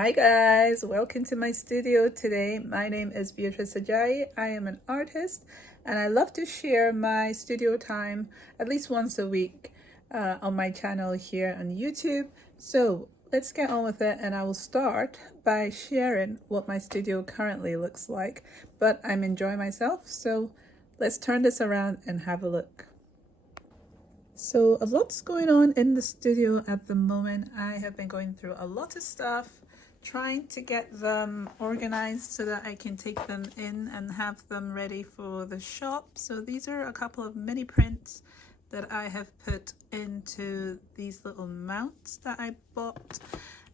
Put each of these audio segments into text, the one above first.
Hi guys, welcome to my studio today. My name is Beatrice Ajayi. I am an artist and I love to share my studio time at least once a week on my channel here on YouTube. So let's get on with it, and I will start by sharing what my studio currently looks like. But I'm enjoying myself, so let's turn this around and have a look. So a lot's going on in the studio at the moment. I have been going through a lot of stuff, trying to get them organized so that I can take them in and have them ready for the shop. So these are a couple of mini prints that I have put into these little mounts that I bought.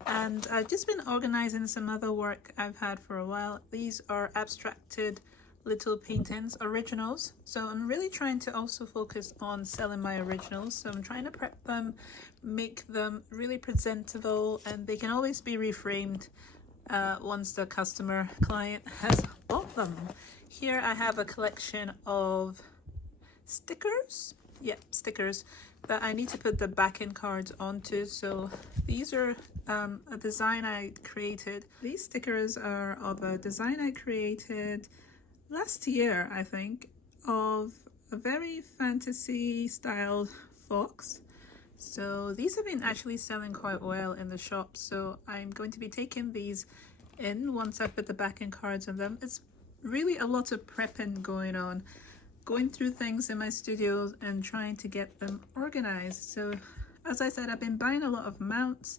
And I've just been organizing some other work I've had for a while. These are abstracted little paintings, originals. So I'm really trying to also focus on selling my originals. So I'm trying to prep them, make them really presentable, and they can always be reframed once the client has bought them. Here I have a collection of stickers. Stickers that I need to put the backing cards onto. So these are a design I created. These stickers are of a design I created last year, I think, of a very fantasy styled fox. So these have been actually selling quite well in the shop, so I'm going to be taking these in once I put the backing cards on them. It's really a lot of prepping going on, going through things in my studio and trying to get them organized. So as I said, I've been buying a lot of mounts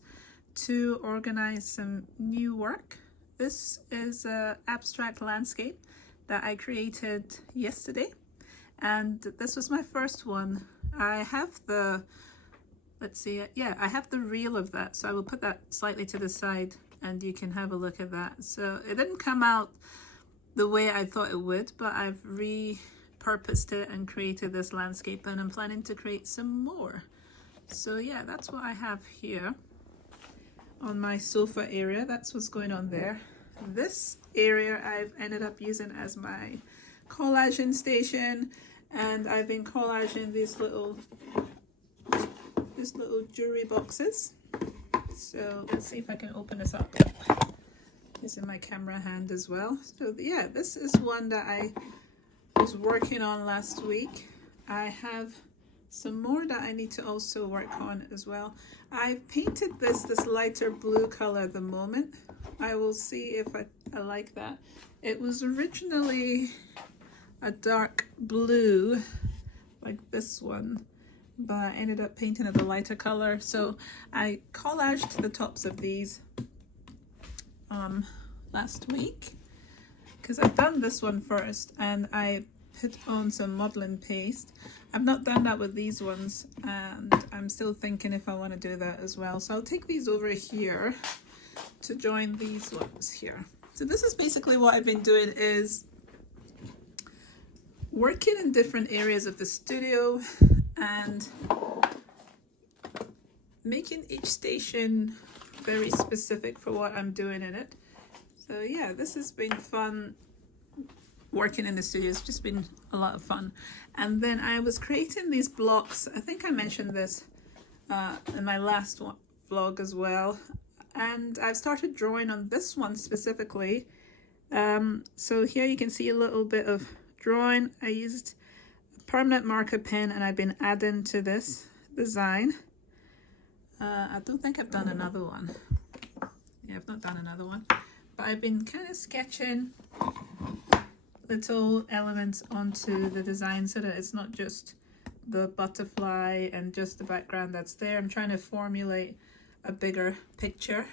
to organize some new work. This is an abstract landscape that I created yesterday, and this was my first one. I have the, I have the reel of that, so I will put that slightly to the side and you can have a look at that. So it didn't come out the way I thought it would, but I've repurposed it and created this landscape, and I'm planning to create some more. So yeah, that's what I have here on my sofa area. That's what's going on there. This area I've ended up using as my collaging station, and I've been collaging these little jewelry boxes. So let's see if I can open this up. This is my camera hand as well. So yeah, this is one that I was working on last week. I have some more that I need to also work on as well. I painted this lighter blue color at the moment. I will see if I like that. It was originally a dark blue like this one, but I ended up painting it a lighter color. So I collaged the tops of these last week, because I've done this one first and I put on some modeling paste. I've not done that with these ones, and I'm still thinking if I want to do that as well. So I'll take these over here to join these ones here. So this is basically what I've been doing, is working in different areas of the studio and making each station very specific for what I'm doing in it. So yeah, this has been fun. Working in the studio, it's just been a lot of fun. And then I was creating these blocks. I think I mentioned this in my last vlog as well, and I've started drawing on this one specifically. So here you can see a little bit of drawing. I used a permanent marker pen and I've been adding to this design. I don't think I've done another one. Yeah, I've not done another one, but I've been kind of sketching little elements onto the design so that it's not just the butterfly and just the background that's there. I'm trying to formulate a bigger picture.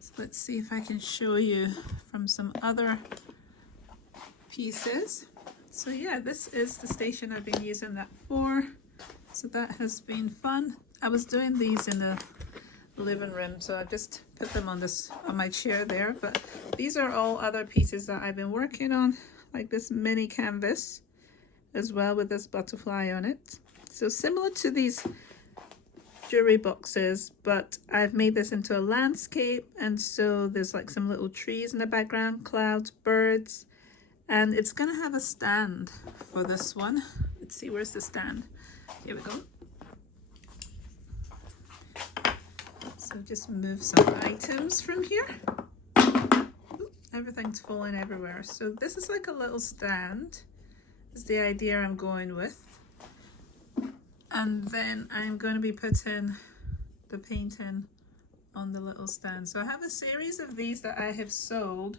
So let's see if I can show you from some other pieces. So yeah, this is the station I've been using that for. So that has been fun. I was doing these in the living room, so I just put them on my chair there, but these are all other pieces that I've been working on, like this mini canvas as well with this butterfly on it. So similar to these jewelry boxes, but I've made this into a landscape, and so there's like some little trees in the background, clouds, birds, and it's gonna have a stand for this one. Let's see, where's the stand? Here we go. So just move some items from here. Everything's falling everywhere. So this is like a little stand, is the idea I'm going with. And then I'm going to be putting the painting on the little stand. So I have a series of these that I have sold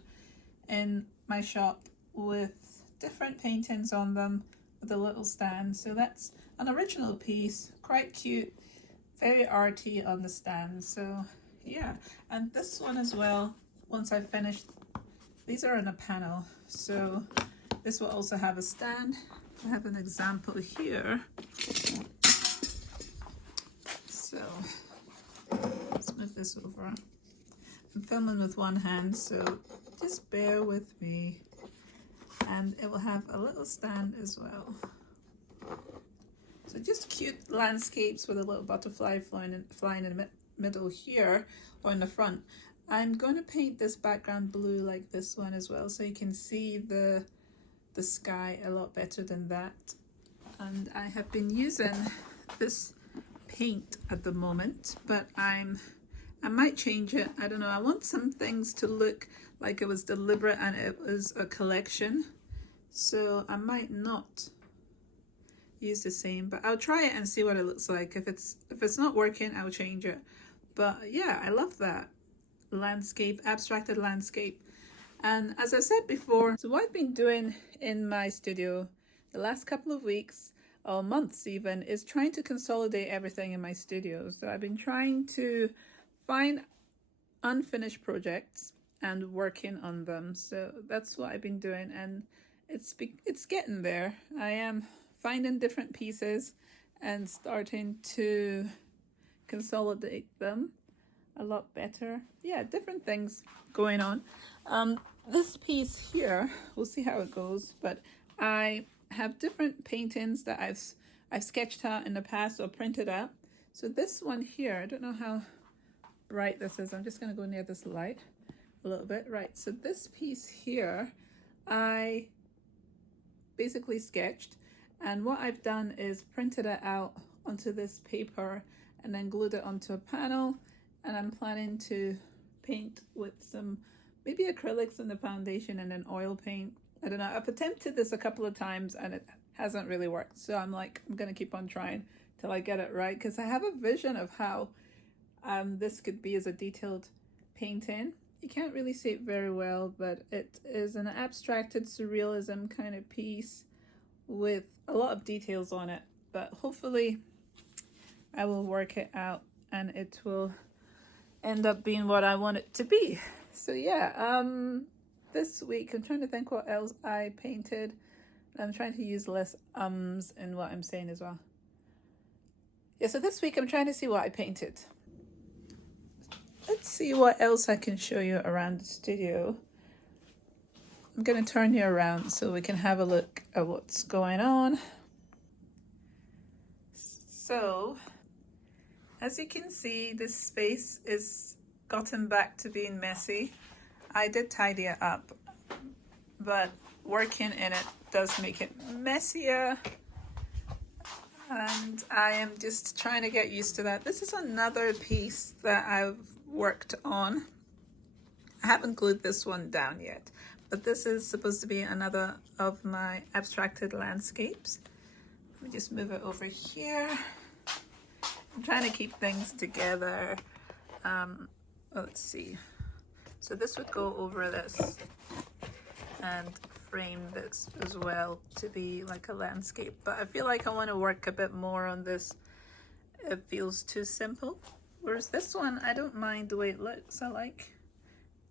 in my shop with different paintings on them with a little stand. So that's an original piece, quite cute, very arty on the stand. So yeah, and this one as well, once I've finished, these are in a panel, so this will also have a stand. I have an example here. So let's move this over. I'm filming with one hand, so just bear with me. And it will have a little stand as well. So just cute landscapes with a little butterfly flying in the middle here, or in the front. I'm going to paint this background blue like this one as well, so you can see the sky a lot better than that. And I have been using this paint at the moment, but I might change it. I don't know. I want some things to look like it was deliberate and it was a collection. So I might not use the same, but I'll try it and see what it looks like. If it's not working, I'll change it. But yeah, I love that landscape, abstracted landscape. And as I said before, so what I've been doing in my studio the last couple of weeks or months even is trying to consolidate everything in my studio. So I've been trying to find unfinished projects and working on them. So that's what I've been doing, and it's getting there. I am finding different pieces and starting to consolidate them a lot better. Yeah, different things going on. This piece here, we'll see how it goes, but I have different paintings that I've sketched out in the past or printed out. So this one here, I don't know how bright this is. I'm just going to go near this light a little bit. Right, so this piece here, I basically sketched, and what I've done is printed it out onto this paper and then glued it onto a panel. And I'm planning to paint with some maybe acrylics in the foundation and then oil paint. I don't know. I've attempted this a couple of times and it hasn't really worked. So I'm going to keep on trying till I get it right, because I have a vision of how this could be as a detailed painting. You can't really see it very well, but it is an abstracted surrealism kind of piece with a lot of details on it. But hopefully I will work it out and it will end up being what I want it to be. So yeah, this week I'm trying to think what else I painted. I'm trying to use less ums in what I'm saying as well. Yeah, so this week I'm trying to see what I painted. Let's see what else I can show you around the studio. I'm going to turn you around so we can have a look at what's going on. So as you can see, this space is gotten back to being messy. I did tidy it up, but working in it does make it messier. And I am just trying to get used to that. This is another piece that I've worked on. I haven't glued this one down yet, but this is supposed to be another of my abstracted landscapes. Let me just move it over here. I'm trying to keep things together. Let's see. So this would go over this and frame this as well to be like a landscape. But I feel like I want to work a bit more on this. It feels too simple. Whereas this one, I don't mind the way it looks.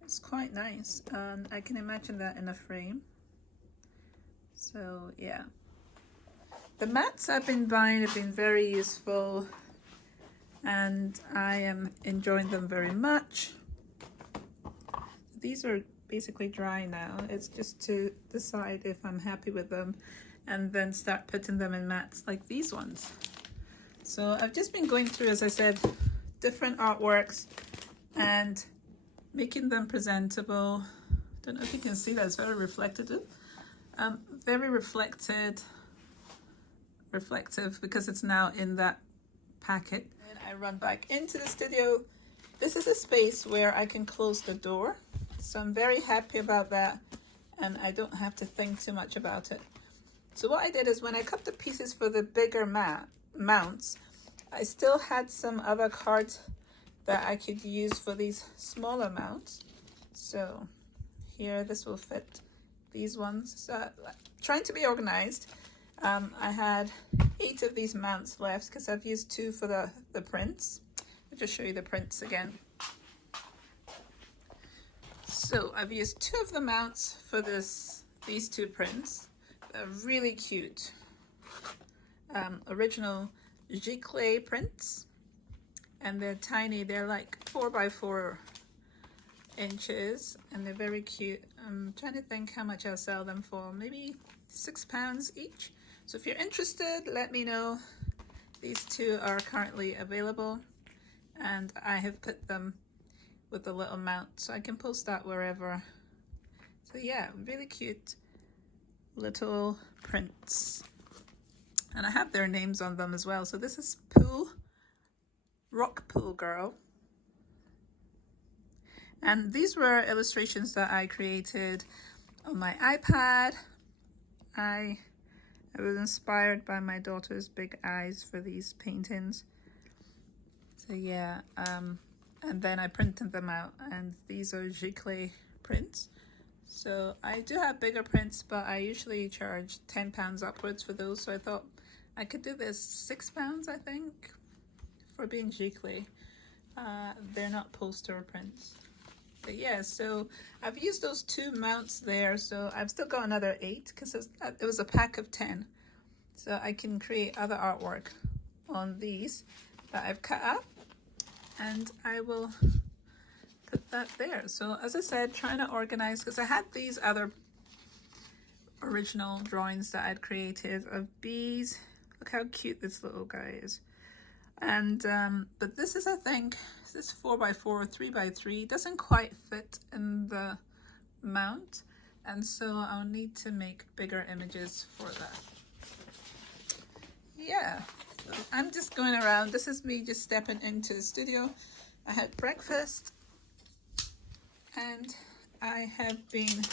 It's quite nice. And I can imagine that in a frame. So yeah. The mats I've been buying have been very useful, and I am enjoying them very much. These are basically dry now. It's just to decide if I'm happy with them and then start putting them in mats like these ones. So I've just been going through, as I said, different artworks and making them presentable. Don't know if you can see that, it's very reflective. Very reflective because it's now in that packet. And I run back into the studio. this is a space where I can close the door. So I'm very happy about that, and I don't have to think too much about it. So what I did is when I cut the pieces for the bigger mounts, I still had some other cards that I could use for these smaller mounts. So here, this will fit these ones. So trying to be organized. I had 8 of these mounts left because I've used 2 for the prints. I'll just show you the prints again. So I've used 2 of the mounts for these 2 prints. They're really cute. Original giclée prints. And they're tiny. They're like 4 by 4 inches. And they're very cute. I'm trying to think how much I'll sell them for. Maybe £6 each. So if you're interested, let me know. These 2 are currently available. And I have put them with a little mount, so I can post that wherever. So yeah, really cute little prints, and I have their names on them as well. So this is Rock Pool Girl, and these were illustrations that I created on my iPad. I was inspired by my daughter's big eyes for these paintings. So yeah, and then I printed them out, and these are giclée prints. So I do have bigger prints, but I usually charge £10 upwards for those. So I thought I could do this £6, I think, for being giclée. They're not poster prints. But yeah, so I've used those 2 mounts there. So I've still got another 8 because it was a pack of 10. So I can create other artwork on these that I've cut up. And I will put that there. So as I said, trying to organize, because I had these other original drawings that I'd created of bees. Look how cute this little guy is. And but this is, I think, this 4 by 4, 3 by 3 doesn't quite fit in the mount, and so I'll need to make bigger images for that. Yeah. I'm just going around. This is me just stepping into the studio. I had breakfast and I have been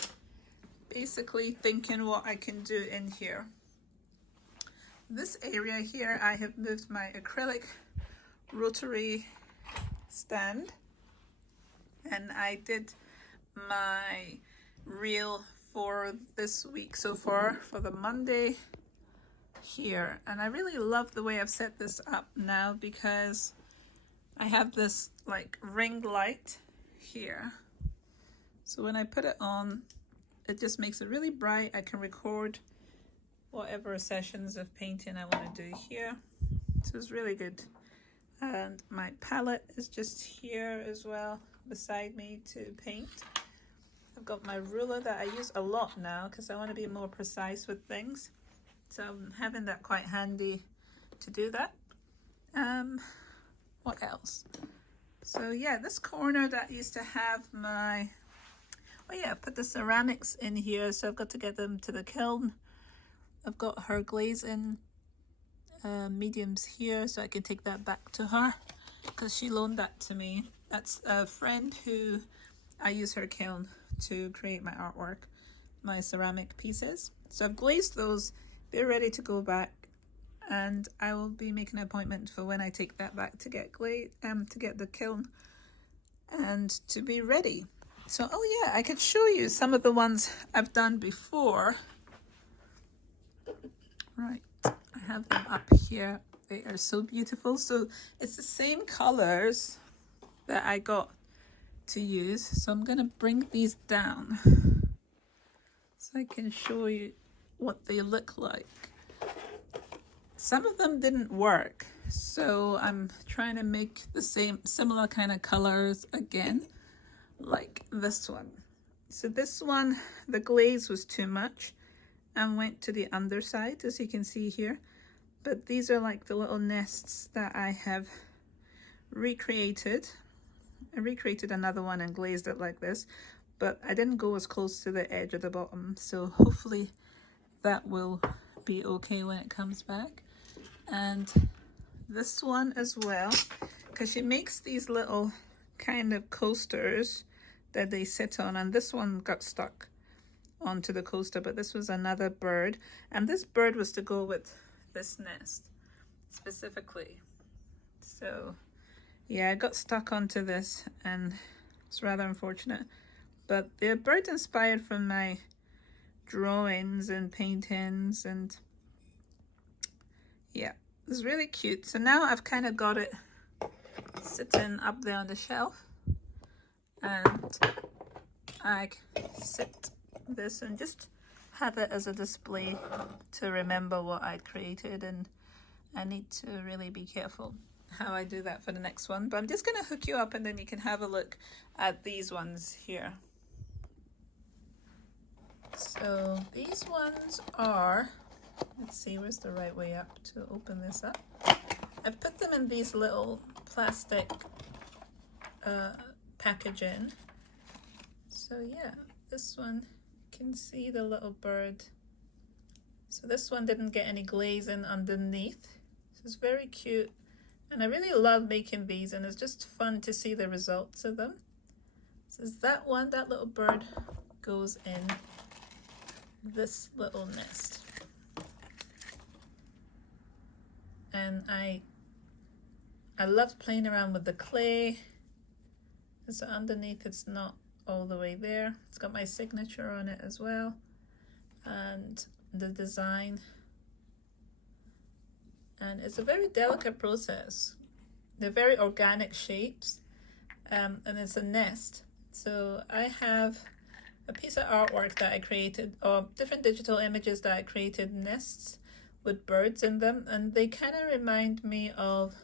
basically thinking what I can do in here. This area here, I have moved my acrylic rotary stand, and I did my reel for this week so far for the Monday here, and I really love the way I've set this up now because I have this like ring light here, so when I put it on, it just makes it really bright. I can record whatever sessions of painting I want to do here, so it's really good. And my palette is just here as well beside me to paint. I've got my ruler that I use a lot now because I want to be more precise with things. So I'm having that quite handy to do that. What else? So yeah, this corner that used to have my, oh yeah, I put the ceramics in here, so I've got to get them to the kiln. I've got her glazing mediums here, so I can take that back to her because she loaned that to me. That's a friend who I use her kiln to create my artwork, my ceramic pieces. So I've glazed those. They're ready to go back, and I will be making an appointment for when I take that back to get to get the kiln and to be ready. So, oh yeah, I could show you some of the ones I've done before. Right, I have them up here. They are so beautiful. So it's the same colors that I got to use. So I'm gonna bring these down so I can show you what they look like. Some of them didn't work, so I'm trying to make the similar kind of colors again, like this one. So this one, the glaze was too much and went to the underside, as you can see here. But these are like the little nests that I have recreated. I recreated another one and glazed it like this, but I didn't go as close to the edge of the bottom, so hopefully that will be okay when it comes back. And this one as well, because she makes these little kind of coasters that they sit on, and this one got stuck onto the coaster, but this was another bird, and this bird was to go with this nest specifically. So yeah, I got stuck onto this and it's rather unfortunate, but the bird inspired from my drawings and paintings, and yeah, it's really cute. So now I've kind of got it sitting up there on the shelf, and I sit this and just have it as a display to remember what I created, and I need to really be careful how I do that for the next one. But I'm just going to hook you up and then you can have a look at these ones here. So these ones are, let's see, where's the right way up to open this up? I've put them in these little plastic packaging. So yeah, this one, you can see the little bird. So this one didn't get any glazing underneath. So it's very cute. And I really love making these, and it's just fun to see the results of them. So that one, that little bird goes in this little nest. And I love playing around with the clay. So underneath it's not all the way there. It's got my signature on it as well. And the design. And it's a very delicate process. They're very organic shapes, and it's a nest. So I have a piece of artwork that I created, or different digital images that I created, nests with birds in them, and they kind of remind me of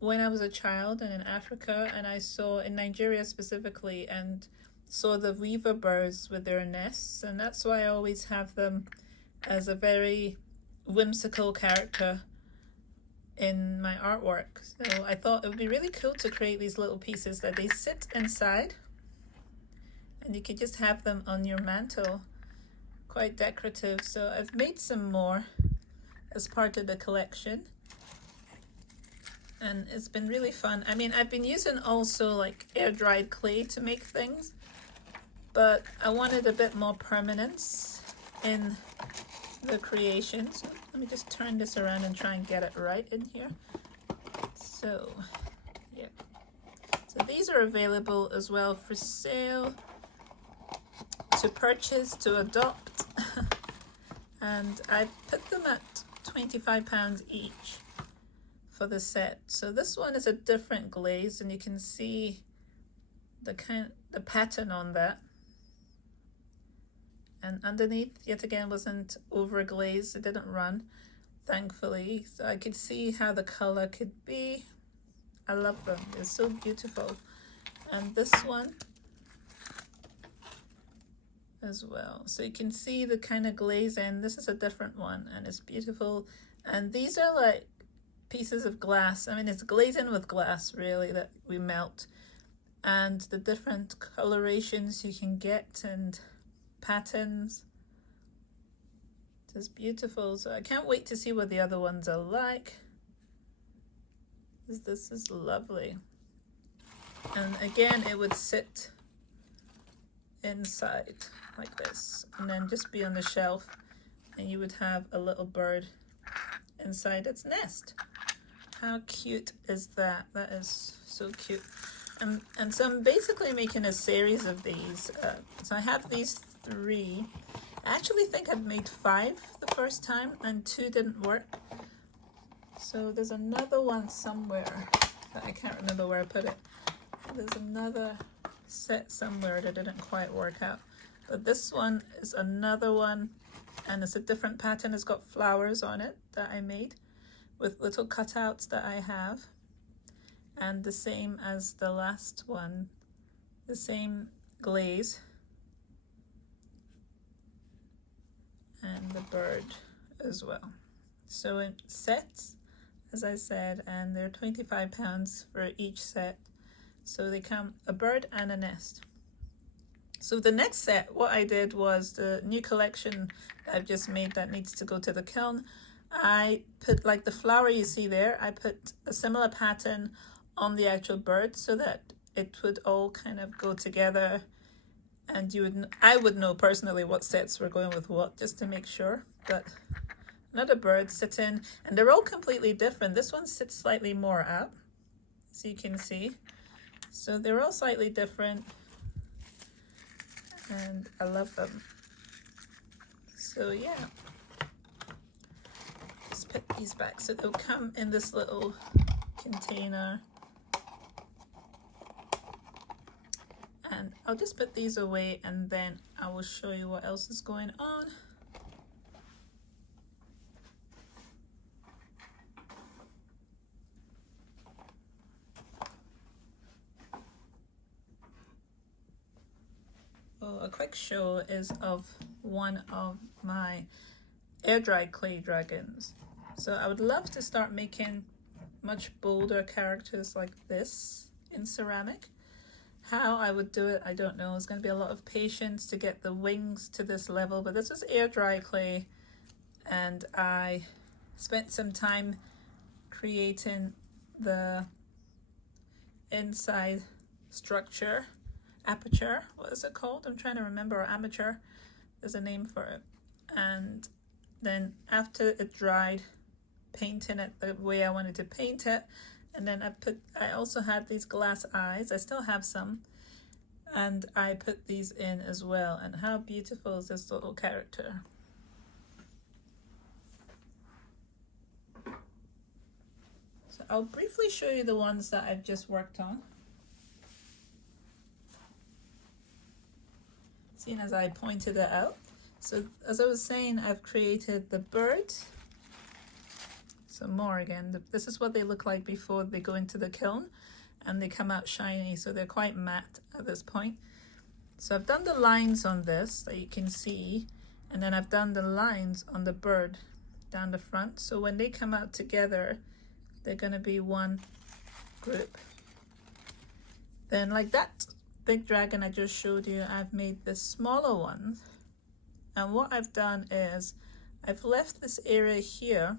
when I was a child and in Africa, and I saw in Nigeria specifically, and saw the weaver birds with their nests, and that's why I always have them as a very whimsical character in my artwork. So I thought it would be really cool to create these little pieces that they sit inside, and you could just have them on your mantle, quite decorative. So I've made some more as part of the collection, and it's been really fun. I mean, I've been using also like air dried clay to make things, but I wanted a bit more permanence in the creations. Let me just turn this around and try and get it right in here. So yeah, so these are available as well for sale, to purchase, to adopt. And I put them at £25 each for the set. So this one is a different glaze, and you can see the pattern on that. And underneath, yet again, wasn't over glazed. It didn't run, thankfully. So I could see how the color could be. I love them. They're so beautiful. And this one as well. So you can see the kind of glaze in. This is a different one, and it's beautiful. And these are like pieces of glass. I mean, it's glazing with glass, really, that we melt. And the different colorations you can get and patterns, just beautiful. So I can't wait to see what the other ones are like. This is lovely. And again, it would sit inside like this, and then just be on the shelf, and you would have a little bird inside its nest. How cute is that? That is so cute. And so I'm basically making a series of these. So I have these 3. I actually think I'd made 5 the first time, and 2 didn't work. So there's another one somewhere that I can't remember where I put it. There's another set somewhere that didn't quite work out. But this one is another one, and it's a different pattern. It's got flowers on it that I made with little cutouts that I have. And the same as the last one, the same glaze. And the bird as well. So in sets, as I said, and they're £25 for each set. So they come a bird and a nest. So the next set, what I did was the new collection that I've just made that needs to go to the kiln. I put, like the flower you see there, I put a similar pattern on the actual bird so that it would all kind of go together, and I would know personally what sets were going with what, just to make sure. But another bird sitting, and they're all completely different. This one sits slightly more up, so you can see. So they're all slightly different, and I love them. So yeah, just put these back so they'll come in this little container. And I'll just put these away, and then I will show you what else is going on. Well, a quick show is of one of my air dried clay dragons. So I would love to start making much bolder characters like this in ceramic. How I would do it, I don't know. It's going to be a lot of patience to get the wings to this level, but this is air dry clay, and I spent some time creating the inside structure, aperture, what is it called? I'm trying to remember. Amateur, there's a name for it. And then after it dried, painting it the way I wanted to paint it. And then I also had these glass eyes. I still have some. And I put these in as well. And how beautiful is this little character? So I'll briefly show you the ones that I've just worked on. Seeing as I pointed it out. So as I was saying, I've created the bird. Some more again. This is what they look like before they go into the kiln, and they come out shiny, so they're quite matte at this point. So I've done the lines on this that you can see, and then I've done the lines on the bird down the front. So when they come out together, they're going to be one group. Then like that big dragon I just showed you, I've made the smaller ones. And what I've done is I've left this area here,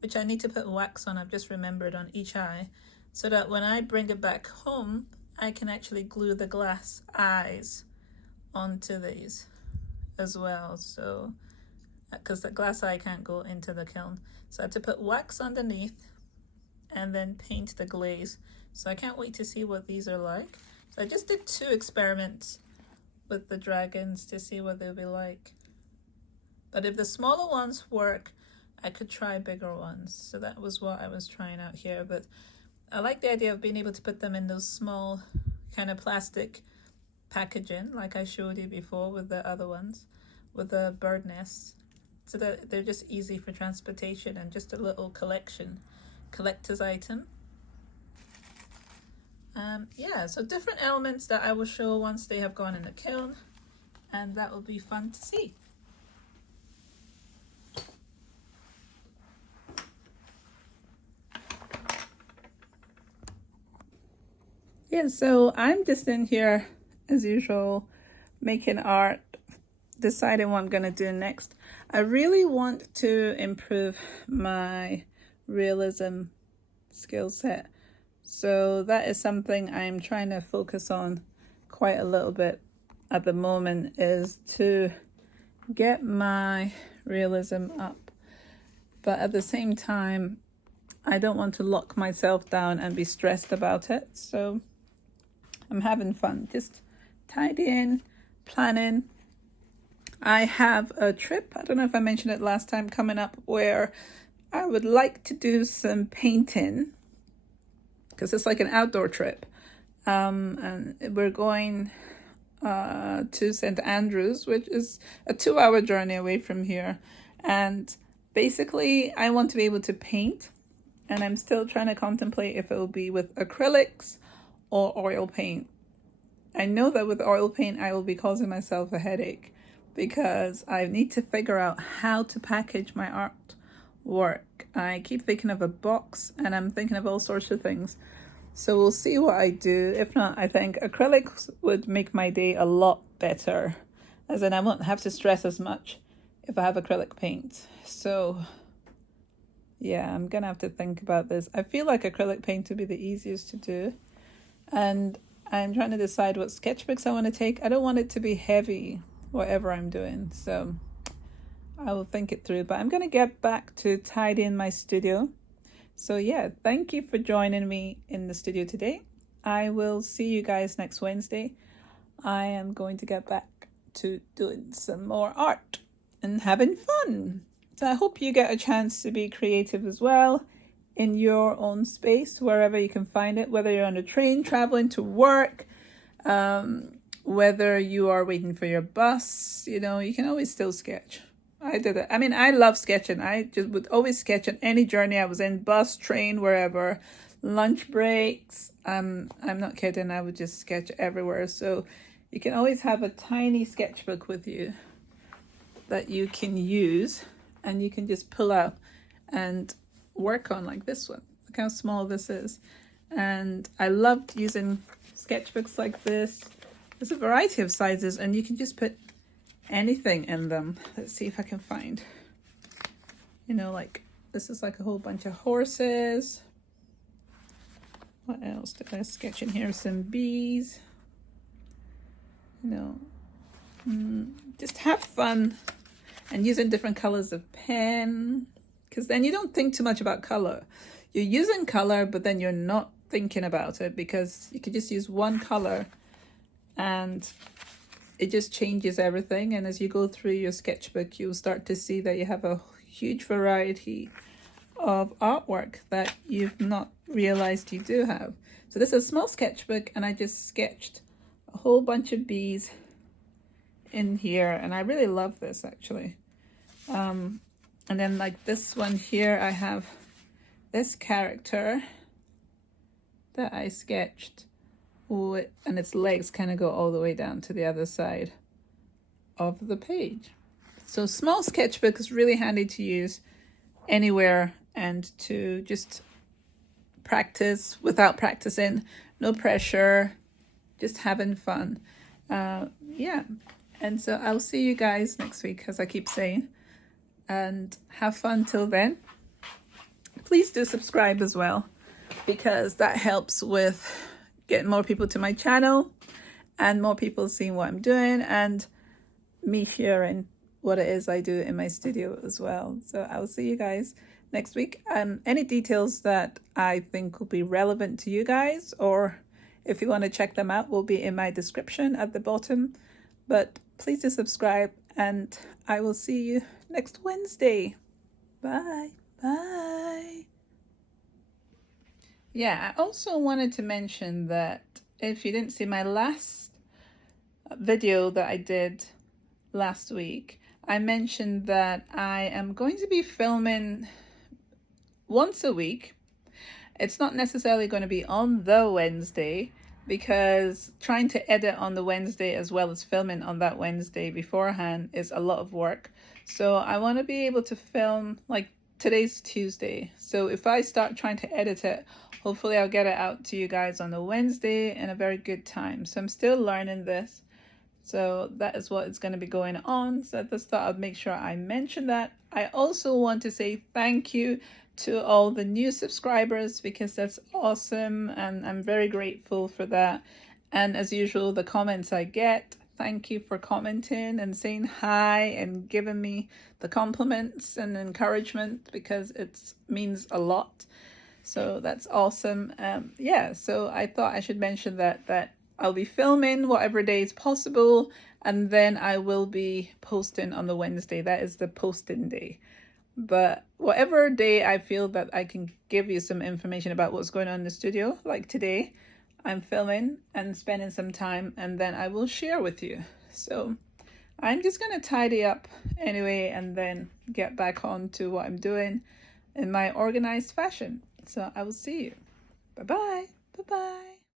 which I need to put wax on, I've just remembered, on each eye, so that when I bring it back home, I can actually glue the glass eyes onto these as well. So, because the glass eye can't go into the kiln. So I had to put wax underneath and then paint the glaze. So I can't wait to see what these are like. So I just did 2 experiments with the dragons to see what they'll be like. But if the smaller ones work, I could try bigger ones. So that was what I was trying out here. But I like the idea of being able to put them in those small kind of plastic packaging, like I showed you before with the other ones, with the bird nests, so that they're just easy for transportation and just a little collector's item. Yeah, so different elements that I will show once they have gone in the kiln, and that will be fun to see. Yeah, so I'm just in here, as usual, making art, deciding what I'm going to do next. I really want to improve my realism skill set. So that is something I'm trying to focus on quite a little bit at the moment, is to get my realism up. But at the same time, I don't want to lock myself down and be stressed about it. So I'm having fun, just tidying, planning. I have a trip, I don't know if I mentioned it last time, coming up where I would like to do some painting, because it's like an outdoor trip. And we're going to St. Andrews, which is a 2-hour journey away from here. And basically, I want to be able to paint, and I'm still trying to contemplate if it will be with acrylics or oil paint. I know that with oil paint, I will be causing myself a headache, because I need to figure out how to package my artwork. I keep thinking of a box, and I'm thinking of all sorts of things. So we'll see what I do. If not, I think acrylics would make my day a lot better, as in I won't have to stress as much if I have acrylic paint. So yeah, I'm gonna have to think about this. I feel like acrylic paint would be the easiest to do, and I'm trying to decide what sketchbooks I want to take. I don't want it to be heavy, whatever I'm doing, so I will think it through. But I'm gonna get back to tidying my studio. So yeah, thank you for joining me in the studio today. I will see you guys next Wednesday. I am going to get back to doing some more art and having fun. So I hope you get a chance to be creative as well in your own space, wherever you can find it, whether you're on a train traveling to work, whether you are waiting for your bus, you know, you can always still sketch. I did it. I mean, I love sketching. I just would always sketch on any journey I was in, bus, train, wherever, lunch breaks. I'm not kidding. I would just sketch everywhere. So you can always have a tiny sketchbook with you that you can use, and you can just pull out and work on, like this one. Look how small this is. And I loved using sketchbooks like this. There's a variety of sizes, and you can just put anything in them. Let's see if I can find, you know, like this is like a whole bunch of horses. What else did I sketch in here? Some bees. You know, just have fun and using different colors of pen, because then you don't think too much about color. You're using color, but then you're not thinking about it, because you could just use one color and it just changes everything. And as you go through your sketchbook, you'll start to see that you have a huge variety of artwork that you've not realized you do have. So this is a small sketchbook, and I just sketched a whole bunch of bees in here, and I really love this actually. And then like this one here, I have this character that I sketched, and its legs kind of go all the way down to the other side of the page. So small sketchbook is really handy to use anywhere, and to just practice without practicing, no pressure, just having fun. Yeah, and so I'll see you guys next week, as I keep saying, and have fun till then. Please do subscribe as well, because that helps with getting more people to my channel and more people seeing what I'm doing, and me sharing what it is I do in my studio as well. So I'll see you guys next week. Any details that I think will be relevant to you guys, or if you want to check them out, will be in my description at the bottom. But please do subscribe, and I will see you next Wednesday. Bye. Bye. Yeah, I also wanted to mention that if you didn't see my last video that I did last week, I mentioned that I am going to be filming once a week. It's not necessarily going to be on the Wednesday, because trying to edit on the Wednesday as well as filming on that Wednesday beforehand is a lot of work. So I want to be able to film, like today's Tuesday. So if I start trying to edit it, hopefully I'll get it out to you guys on the Wednesday in a very good time. So I'm still learning this. So that is what is going to be going on. So I just thought I'd make sure I mention that. I also want to say thank you to all the new subscribers, because that's awesome, and I'm very grateful for that. And as usual, the comments I get, thank you for commenting and saying hi and giving me the compliments and encouragement, because it means a lot. So that's awesome. Yeah, so I thought I should mention that I'll be filming whatever day is possible, and then I will be posting on the Wednesday. That is the posting day. But whatever day I feel that I can give you some information about what's going on in the studio, like today, I'm filming and spending some time, and then I will share with you. So I'm just going to tidy up anyway, and then get back on to what I'm doing in my organized fashion. So I will see you. Bye-bye. Bye-bye.